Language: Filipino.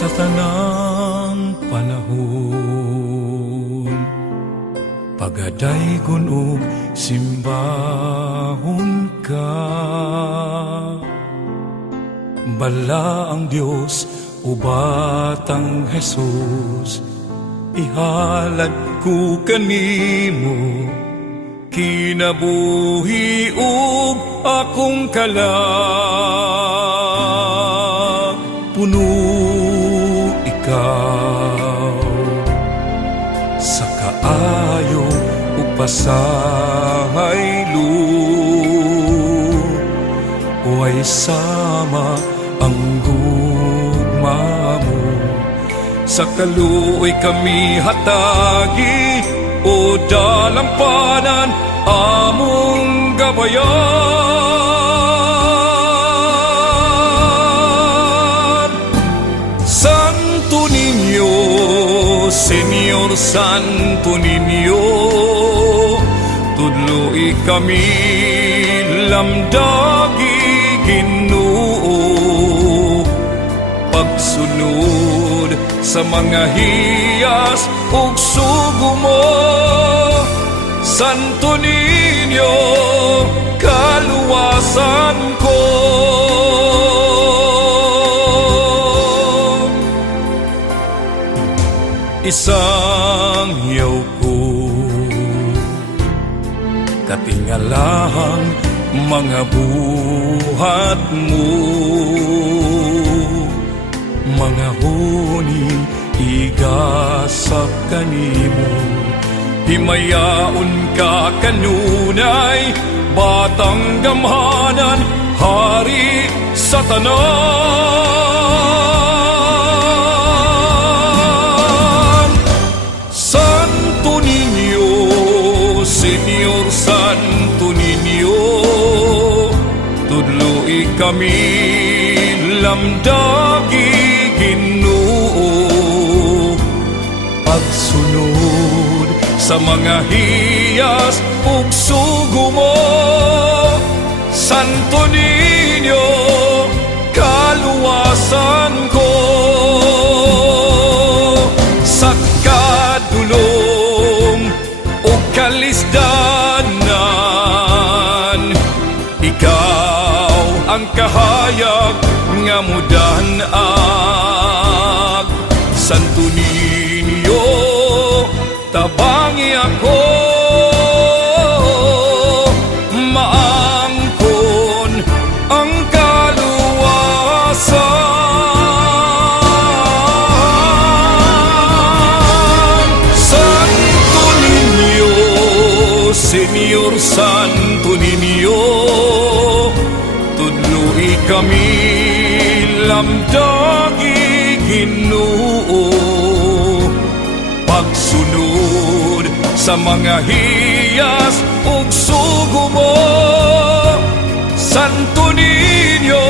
sa tanang panahon. Pagaday kunog simbahon ka, bala ang Diyos o batang Jesus, ihalad ko kanimo, kinabuhi ug akong kalag. Puno ikaw sa kaayo ug pasaylo, huway sama ang gugma mo. Sa kaluoy kami hatagi o dalampanan among gabayan. Santo Niño, Señor Santo Niño, tudloi kami lamdagi Ginoo, pagsunod sa mga hiyas ug sugo mo. Santo Niño, kaluwasan ko. Isang yaw ko, katingalahang mga buhat mo, mga huni igasak kanimo. Himayaon ka kanunay, batang gamhanan, hari sa tanan. Santo Niño, Señor Santo Niño, tudloi kami lamdagi Ginoo, pagsunod sa mga hiyas ug sugo mo. Santo Niño, kaluwasan ko. Sa kadulong o kalisdanan, ikaw ang kahayag nga mudanag. Santo Niño, tabangi ako, maangkon ang kaluwasan. Santo Niño, Señor Santo Niño, tudloi kami lamdagi Ginoo, pagsunod sa mga hiyas ug sugo mo. Santo Niño,